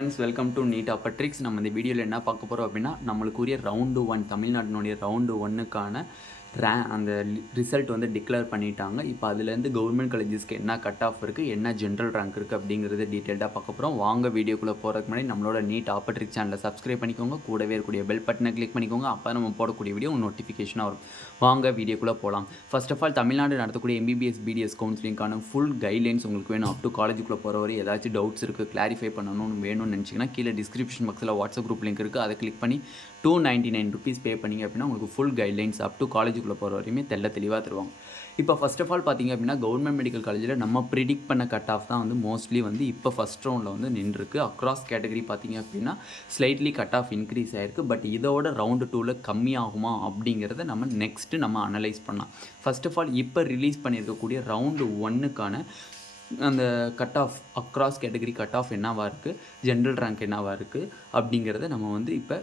Friends, welcome to NEET tricks. நம்ம இந்த வீடியோவில் என்ன பார்க்க போகிறோம் அப்படின்னா, நம்மளுக்குரிய ரவுண்டு 1 தமிழ்நாட்டினுடைய ரவுண்டு 1க்கான அந்த ரிசல்ட் வந்து டிக்ளேர் பண்ணிட்டாங்க. இப்போ அதுலேருந்து கவர்மெண்ட் காலேஜஸ்க்கு என்ன கட் ஆஃப் இருக்குது, என்ன ஜென்ரல் ரேங்க் இருக்குது அப்படிங்கிறது டீட்டெயில்டாக பார்க்க போகிறோம். வாங்க வீடியோக்குள்ளே போகிறதுக்கு முன்னாடி நம்மளோட நீட் ட்ரிக்ஸ் சேனலை சப்ஸ்கிரைப் பண்ணிக்கோங்க. கூடவே இருக்கக்கூடிய பெல் பட்டனை கிளிக் பண்ணிக்கோங்க. அப்போ நம்ம போடக்கூடிய வீடியோ நோட்டிஃபிகேஷனாக வரும். வாங்க வீடியோக்குள்ளே போகலாம். ஃபர்ஸ்ட் ஆஃப் ஆல், தமிழ்நாடு நடத்தக்கூடிய MBBS BDS கவுன்சிலிங்கான ஃபுல் கைட்லைன்ஸ் உங்களுக்கு வேணும். அப் டு காலேஜுக்குள்ளே போகிற வரை ஏதாச்சும் டவுட்ஸ் இருக்குது, கிளாரிஃபை பண்ணணும்னு வேணும்னு நினச்சிங்கன்னா கீழே டிஸ்கிரிப்ஷன் பாக்ஸில் வாட்ஸ்அப் குரூப் லிங்க் இருக்குது. அதை கிளிக் பண்ணி 299 rupees பே பண்ணிங்க அப்படின்னா உங்களுக்கு ஃபுல் கைட்லைன்ஸ் அப் டு காலேஜுக்குள்ளே போகிற வரையுமே தெளிவாக தருவாங்க. இப்போ ஃபர்ஸ்ட் ஆஃப் ஆல் பார்த்திங்க அப்படின்னா, கவர்மெண்ட் மெடிக்கல் காலேஜில் நம்ம ப்ரிடிக்ட் பண்ண கட் ஆஃப் தான் வந்து மோஸ்ட்லி வந்து இப்போ ஃபஸ்ட் ரவுண்டில் வந்து நின்றுருக்கு. அக்ராஸ் கேட்டகரி பார்த்திங்க அப்படின்னா ஸ்லைட்லி கட் ஆஃப் இன்க்ரீஸ் ஆகிருக்கு. பட் இதோட ரவுண்டு 2ல் கம்மியாகுமா அப்படிங்கிறத நம்ம நெக்ஸ்ட்டு நம்ம அனலைஸ் பண்ணலாம். ஃபர்ஸ்ட் ஆஃப் ஆல், இப்போ ரிலீஸ் பண்ணியிருக்கக்கூடிய ரவுண்டு 1க்கான அந்த cut off across category cut off என்னவாக இருக்குது, ஜென்ரல் ரேங்க் என்னவாக இருக்குது அப்படிங்கிறத நம்ம வந்து இப்போ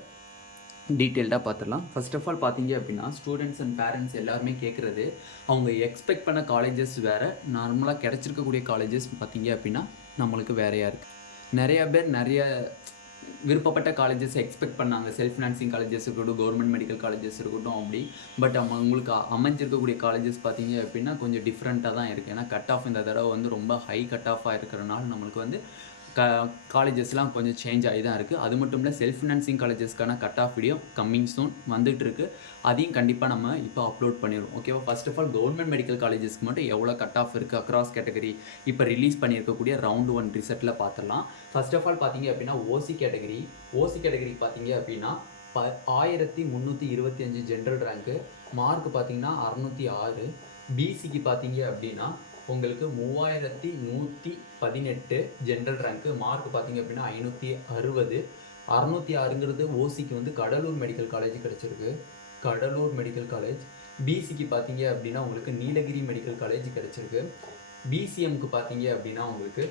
டீட்டெயில்டாக பார்த்துடலாம். ஃபர்ஸ்ட் ஆஃப் ஆல் பார்த்தீங்க அப்படின்னா, ஸ்டூடெண்ட்ஸ் அண்ட் பேரண்ட்ஸ் எல்லாருமே கேட்குறது, அவங்க எக்ஸ்பெக்ட் பண்ண காலேஜஸ் வேறு, நார்மலாக கிடச்சிருக்கக்கூடிய காலேஜஸ் பார்த்தீங்க அப்படின்னா நம்மளுக்கு வேறையாக இருக்குது. நிறையா பேர் நிறைய விருப்பப்பட்ட காலேஜஸ் எக்ஸ்பெக்ட் பண்ணாங்க. செல்ஃப் ஃபினான்சிங் காலேஜஸ் இருக்கட்டும், கவர்மெண்ட் மெடிக்கல் காலேஜஸ் இருக்கட்டும் அப்படி. பட் அவங்களுக்கு அமைஞ்சிருக்கக்கூடிய காலேஜஸ் பார்த்தீங்க அப்படின்னா கொஞ்சம் டிஃப்ரெண்ட்டாக தான் இருக்குது. ஏன்னா கட் ஆஃப் இந்த தடவை வந்து ரொம்ப ஹை கட் ஆஃபாக இருக்கிறனால நம்மளுக்கு வந்து காலேஜஸ்லாம் கொஞ்சம் சேஞ்ச் ஆகி தான் இருக்குது. அது மட்டும் இல்லை, செல்ஃப் ஃபினான்சிங் காலேஜஸ்க்கான cut off video coming soon வந்துகிட்டு இருக்குது. அதையும் கண்டிப்பாக நம்ம இப்போ அப்லோட் பண்ணிடுவோம். ஓகேவா? First of all, government medical காலேஜஸ்க்கு மட்டும் எவ்வளோ கட் ஆஃப் இருக்குது அக்ராஸ் கேட்டகரி இப்போ ரிலீஸ் பண்ணியிருக்கக்கூடிய ரவுண்டு 1 ரிசல்ட்டில் பார்த்துடலாம். ஃபர்ஸ்ட் ஆஃப் ஆல் பார்த்தீங்க அப்படின்னா, ஓசி கேட்டகரி பார்த்தீங்க அப்படின்னா 1325 ஜென்ரல் ரேங்க்கு, மார்க் பார்த்தீங்கன்னா 606. பிசிக்கு பார்த்தீங்க அப்படின்னா உங்களுக்கு 3118 ஜென்ரல் ரேங்க்கு, மார்க் பார்த்தீங்க அப்படின்னா 560. 606ங்கிறது ஓசிக்கு வந்து கடலூர் மெடிக்கல் காலேஜ் கிடச்சிருக்கு. Cuddalore medical college. பிசிக்கு பார்த்தீங்க அப்படின்னா உங்களுக்கு நீலகிரி மெடிக்கல் காலேஜ் கிடச்சிருக்கு. பிசிஎம்க்கு பார்த்தீங்க அப்படின்னா உங்களுக்கு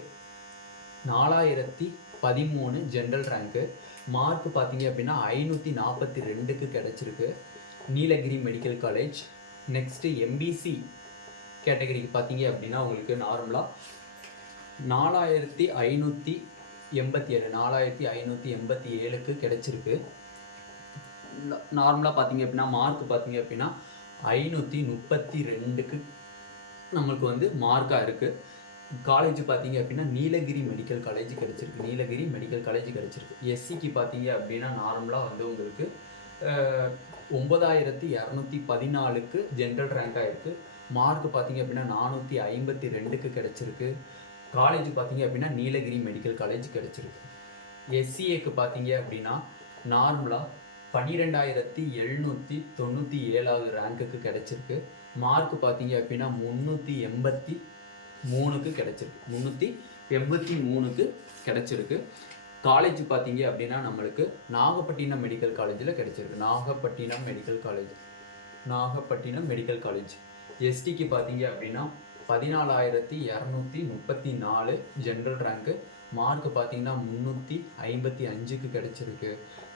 4013 ஜென்ரல் ரேங்க்கு, மார்க் பார்த்தீங்க அப்படின்னா 542க்கு கிடச்சிருக்கு. Nilgiri medical college. Next MBC கேட்டகரிக்கு பார்த்தீங்க அப்படின்னா உங்களுக்கு நார்மலாக 4587க்கு கிடச்சிருக்கு. நார்மலாக பார்த்தீங்க அப்படின்னா மார்க் பார்த்தீங்க அப்படின்னா 532க்கு நம்மளுக்கு வந்து மார்க்காக இருக்குது. காலேஜ் பார்த்தீங்க அப்படின்னா நீலகிரி மெடிக்கல் காலேஜ் கிடச்சிருக்கு. எஸ்சிக்கு பார்த்தீங்க அப்படின்னா நார்மலாக வந்து உங்களுக்கு 9214க்கு ஜென்ரல் ரேங்காக இருக்குது. மார்க் பார்த்தீங்க அப்படின்னா 452க்கு கிடச்சிருக்கு. காலேஜ் பார்த்தீங்க அப்படின்னா நீலகிரி மெடிக்கல் காலேஜ் கிடச்சிருக்கு. எஸ்சிஏக்கு பார்த்தீங்க அப்படின்னா நார்மலாக 12797வது ரேங்க்குக்கு கிடச்சிருக்கு. மார்க் பார்த்தீங்க அப்படின்னா 383க்கு கிடச்சிருக்கு. காலேஜ் பார்த்தீங்க அப்படின்னா நம்மளுக்கு நாகப்பட்டினம் மெடிக்கல் காலேஜில் கிடச்சிருக்கு. Nagapattinam medical college. எஸ்டிக்கு பார்த்தீங்க அப்படின்னா 14234 ஜென்ரல் ரேங்க்கு, மார்க் பார்த்தீங்கன்னா 355க்கு கிடச்சிருக்கு.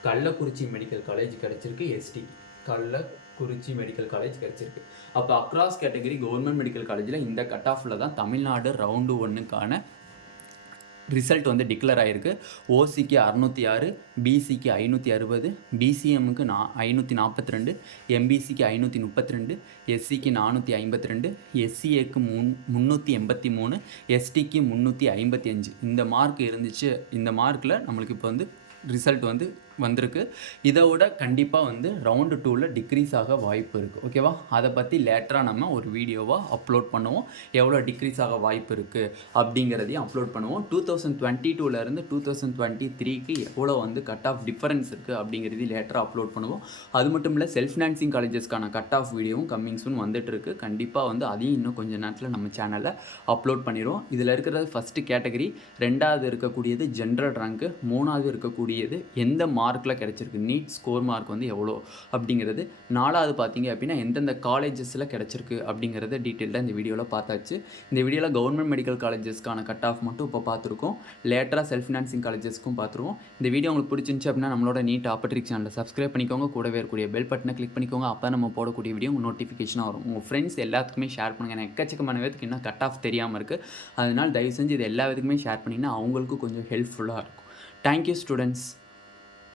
கள்ளக்குறிச்சி மெடிக்கல் காலேஜ் கிடச்சிருக்கு. கள்ளக்குறிச்சி மெடிக்கல் காலேஜ் கிடச்சிருக்கு. அப்போ அக்ராஸ் கேட்டகரி கவர்மெண்ட் மெடிக்கல் காலேஜில் இந்த கட் ஆஃபில் தான் தமிழ்நாடு ரவுண்டு 1க்கான ரிசல்ட் வந்து டிக்ளேர் ஆகிருக்கு. ஓசிக்கு 606, பிசிக்கு 560, பிசிஎம்முக்கு 542, எம்பிசிக்கு 532, எஸ்சிக்கு 452, எஸ்சிஏக்கு 383, எஸ்டிக்கு 355. இந்த மார்க் இருந்துச்சு. இந்த மார்க்கில் நம்மளுக்கு இப்போ வந்து ரிசல்ட் வந்து வந்திருக்கு. இதோட கண்டிப்பாக வந்து ரவுண்டு 2ல் டிக்ரீஸ் ஆக வாய்ப்பு இருக்குது. ஓகேவா? அதை பற்றி லேட்டராக நம்ம ஒரு வீடியோவாக அப்லோட் பண்ணுவோம். எவ்வளோ டிக்ரீஸ் ஆக வாய்ப்பு இருக்குது அப்படிங்கிறதையும் அப்லோட் பண்ணுவோம். 2022லேருந்து 2023க்கு எவ்வளோ வந்து கட் ஆஃப் டிஃபரன்ஸ் இருக்குது அப்படிங்கிறதையும் லேட்டராக அப்லோட் பண்ணுவோம். அது மட்டும் இல்லை, செல்ஃப் ஃபினான்சிங் காலேஜஸ்க்கான கட் ஆஃப் வீடியோவும் கம்மிங் சூன் வந்துட்டுருக்கு. கண்டிப்பாக வந்து அதையும் இன்னும் கொஞ்சம் நேரத்தில் நம்ம சேனலில் அப்லோட் பண்ணிடுவோம். இதில் இருக்கிறது ஃபஸ்ட்டு கேட்டகரி, ரெண்டாவது இருக்கக்கூடியது ஜென்ரல் ரேங்க்கு, மூணாவது இருக்கக்கூடியது எந்த மார்க்கில் கிடச்சிருக்கு, நீட் ஸ்கோர் மார்க் வந்து எவ்வளோ அப்படிங்கிறது, நாலாவது பார்த்தீங்க அப்படின்னா எந்தெந்த காலேஜஸில் கிடச்சிருக்கு அப்படிங்கிறத டீட்டெயில்டாக இந்த வீடியோவில் பார்த்தாச்சு. இந்த வீடியோவில் கவர்மெண்ட் மெடிக்கல் காலேஜஸ்க்கான கட் ஆஃப் மட்டும் இப்போ பார்த்துருக்கோம். லேட்டராக செல்ஃப் ஃபினான்சிங் காலேஜஸ்க்கும் பார்த்துருவோம். இந்த வீடியோ உங்களுக்கு பிடிச்சிருந்துச்சு அப்படின்னா நம்மளோட நீட் ட்ரிக்ஸ் சேனலை சப்ஸ்கிரைப் பண்ணிக்கோங்க. கூடவே இருக்கக்கூடிய பெல் பட்டனை கிளிக் பண்ணிக்கோங்க. அப்போ நம்ம போடக்கூடிய வீடியோ உங்கள் நோட்டிஃபிகேஷனாக வரும். உங்கள் ஃப்ரெண்ட்ஸ் எல்லாத்துக்குமே ஷேர் பண்ணுங்கள். எனக்கு எக்கச்சக்கமான பேருக்கு இன்னும் கட் ஆஃப் தெரியாமல் இருக்குது. அதனால் தயவு செஞ்சு இது எல்லா விதக்குமே ஷேர் பண்ணிங்கன்னா அவங்களுக்கும் கொஞ்சம் ஹெல்ப்ஃபுல்லாக இருக்கும். Thank you students.